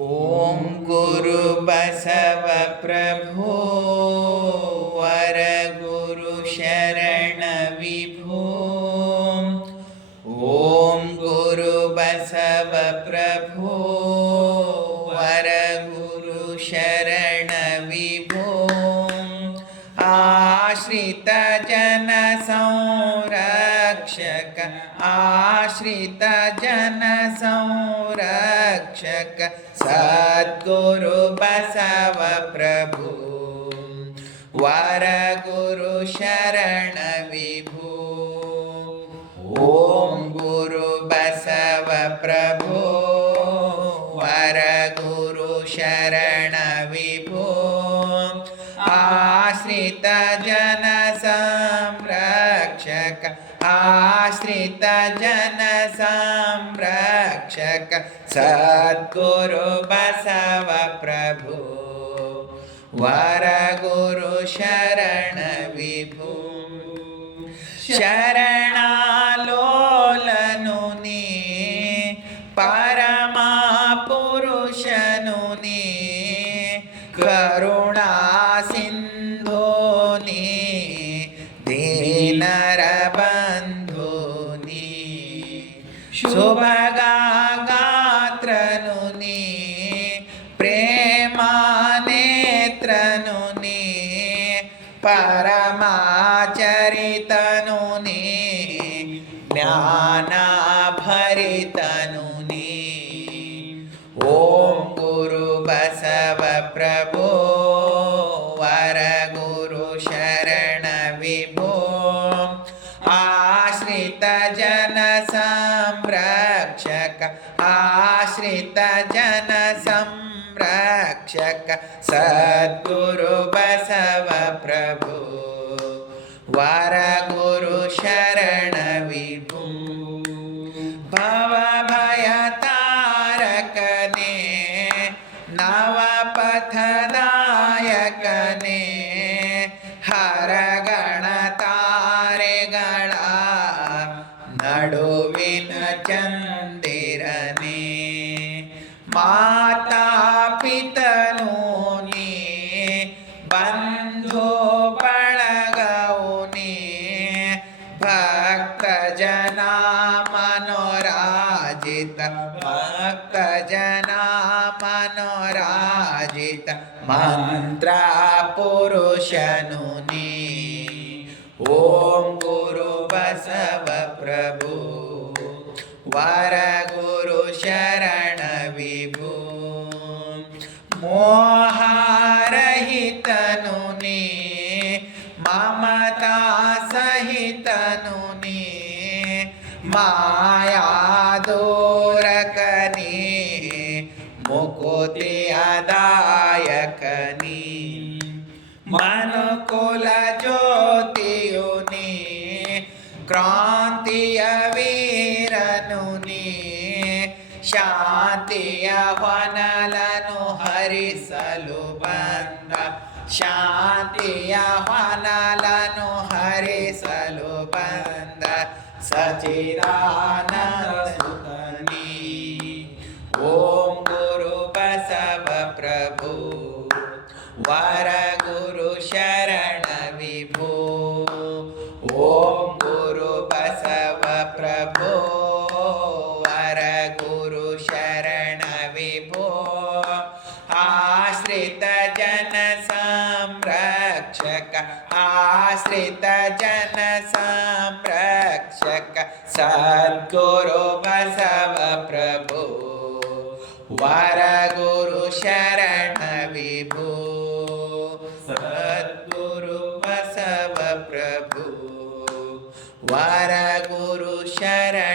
ॐ गुरुबसव प्रभो वरगुरुशरण विभु। संरक्षक आश्रित जन संरक्षक सद्गुरु बसव प्रभु वरगुरु शरण विभु ॐ गुरु बसव प्रभो वरगुरु शरण आश्रित जन आश्रितजनसंरक्षक सद्गुरु बसव प्रभु। वर गुरु शरण विभु। शरणालोलनुनि परमापुरुषनुनि करुण శుభగాత్రనుని ప్రేమానేత్రనుని పరమాచరితనుని జ్ఞానాభరితను ಆಶ್ರಿತ ಜನ ಸಂರಕ್ಷಕ ಸದ್ಗುರು ಬಸವ ಪ್ರಭು. ವರ ಗುರು ಶರಣ ವಿಭು. ಭವ ಭಯ ತಾರಕನೇ ನವಪಥದಾಯಕನೇ ಹರಗಣ ತಾರೆಗಳ ನಡುವಿನ ಚಂದಿರನೇ ಮನೋರಾಜಿತ ಭಕ್ತ ಜನ ಮನೋರಾಜಿತ ಮಂತ್ರ ಪುರುಷನು ನೀ. ಓಂ ಗುರು ಬಸವ ಪ್ರಭು, ವರ ಗುರು ಶರಣ ವಿಭು. ಮೋಹಾರಹಿತನು ನೀ ಮಮತಾ ಸಹಿತನು ನೀ ಮಾಯಾದೋರಕನೇ ಮುಕುತಿಯದಾಯಕನೇ ಮನುಕುಲ ಜ್ಯೋತಿಯು ನೀ ಕ್ರಾಂತಿಯ ವೀರನು ನೀ ಶಾಂತಿಯ ಹೊನಲನು ಹರಿಸಲು ಬಂದ ಶಾಂತಿಯ ಹೊನಲನು विभो आश्रितजनसंरक्षक आश्रितजनसंरक्षक सद्गुरु बसव प्रभु, वर गुरु शरण विभो, सद्गुरु बसव प्रभु, वर गुरु शरण